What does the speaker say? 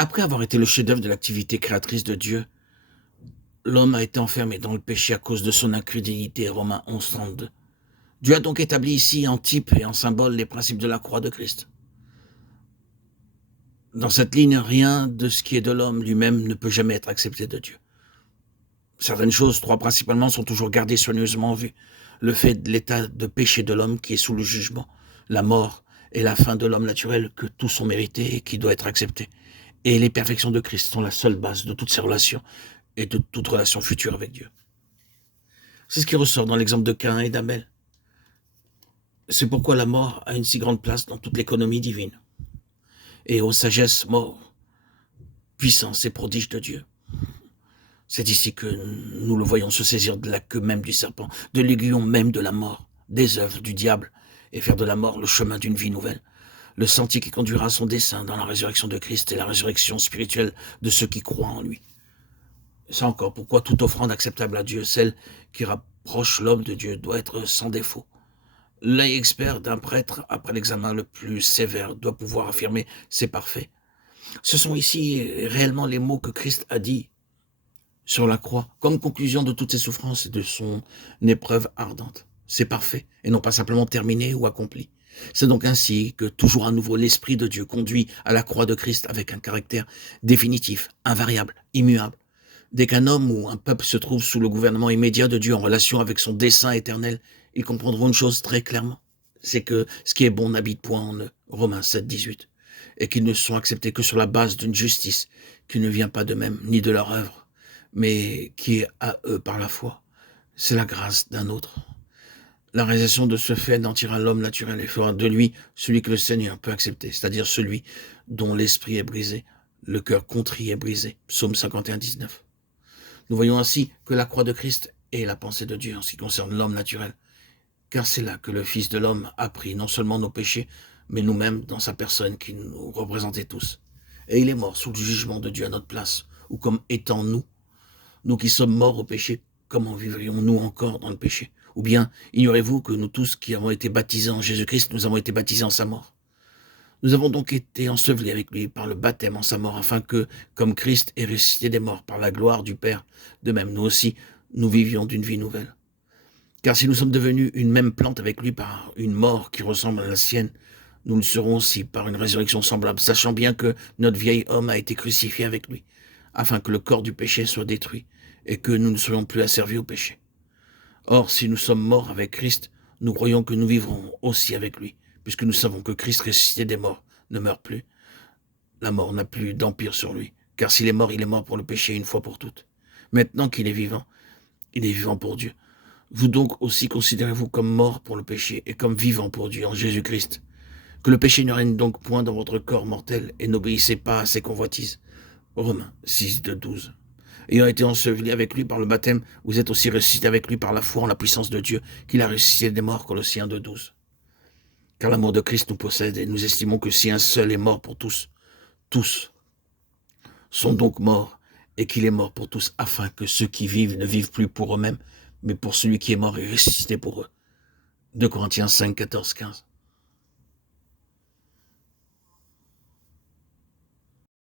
Après avoir été le chef-d'œuvre de l'activité créatrice de Dieu, l'homme a été enfermé dans le péché à cause de son incrédulité, Romains 11, 32. Dieu a donc établi ici en type et en symbole les principes de la croix de Christ. Dans cette ligne, rien de ce qui est de l'homme lui-même ne peut jamais être accepté de Dieu. Certaines choses, trois principalement, sont toujours gardées soigneusement en vue. Le fait de l'état de péché de l'homme qui est sous le jugement, la mort et la fin de l'homme naturel que tous sont mérités et qui doit être accepté. Et les perfections de Christ sont la seule base de toutes ces relations et de toute relation future avec Dieu. C'est ce qui ressort dans l'exemple de Caïn et d'Abel. C'est pourquoi la mort a une si grande place dans toute l'économie divine. Et aux sagesses, mort, puissance et prodige de Dieu. C'est ici que nous le voyons se saisir de la queue même du serpent, de l'aiguillon même de la mort, des œuvres du diable, et faire de la mort le chemin d'une vie nouvelle. Le sentier qui conduira à son dessein dans la résurrection de Christ et la résurrection spirituelle de ceux qui croient en lui. C'est encore pourquoi toute offrande acceptable à Dieu, celle qui rapproche l'homme de Dieu, doit être sans défaut. L'œil expert d'un prêtre, après l'examen le plus sévère, doit pouvoir affirmer « c'est parfait ». Ce sont ici réellement les mots que Christ a dit sur la croix, comme conclusion de toutes ses souffrances et de son épreuve ardente. C'est parfait, et non pas simplement terminé ou accompli. C'est donc ainsi que toujours à nouveau l'Esprit de Dieu conduit à la croix de Christ avec un caractère définitif, invariable, immuable. Dès qu'un homme ou un peuple se trouve sous le gouvernement immédiat de Dieu en relation avec son dessein éternel, ils comprendront une chose très clairement, c'est que ce qui est bon n'habite point en eux, Romains 7, 18, et qu'ils ne sont acceptés que sur la base d'une justice qui ne vient pas d'eux-mêmes ni de leur œuvre, mais qui est à eux par la foi. C'est la grâce d'un autre. La réalisation de ce fait anéantira l'homme naturel et fera de lui celui que le Seigneur peut accepter, c'est-à-dire celui dont l'esprit est brisé, le cœur contrit est brisé. Psaume 51, 19. Nous voyons ainsi que la croix de Christ est la pensée de Dieu en ce qui concerne l'homme naturel, car c'est là que le Fils de l'homme a pris non seulement nos péchés, mais nous-mêmes dans sa personne qui nous représentait tous. Et il est mort sous le jugement de Dieu à notre place, ou comme étant nous qui sommes morts au péché, comment vivrions-nous encore dans le péché? Ou bien, ignorez-vous que nous tous qui avons été baptisés en Jésus-Christ, nous avons été baptisés en sa mort? Nous avons donc été ensevelis avec lui par le baptême en sa mort, afin que, comme Christ est ressuscité des morts par la gloire du Père, de même nous aussi, nous vivions d'une vie nouvelle. Car si nous sommes devenus une même plante avec lui par une mort qui ressemble à la sienne, nous le serons aussi par une résurrection semblable, sachant bien que notre vieil homme a été crucifié avec lui, afin que le corps du péché soit détruit, et que nous ne soyons plus asservis au péché. Or, si nous sommes morts avec Christ, nous croyons que nous vivrons aussi avec lui, puisque nous savons que Christ ressuscité des morts ne meurt plus. La mort n'a plus d'empire sur lui, car s'il est mort pour le péché une fois pour toutes. Maintenant qu'il est vivant pour Dieu. Vous donc aussi considérez-vous comme mort pour le péché et comme vivant pour Dieu en Jésus-Christ. Que le péché ne règne donc point dans votre corps mortel et n'obéissez pas à ses convoitises. Romains 6, 12. Ayant été ensevelis avec lui par le baptême, vous êtes aussi ressuscités avec lui par la foi en la puissance de Dieu, qu'il a ressuscité des morts, Colossiens 2, 12. Car l'amour de Christ nous possède et nous estimons que si un seul est mort pour tous sont donc morts et qu'il est mort pour tous, afin que ceux qui vivent ne vivent plus pour eux-mêmes, mais pour celui qui est mort et ressuscité pour eux. 2 Corinthiens 5, 14, 15.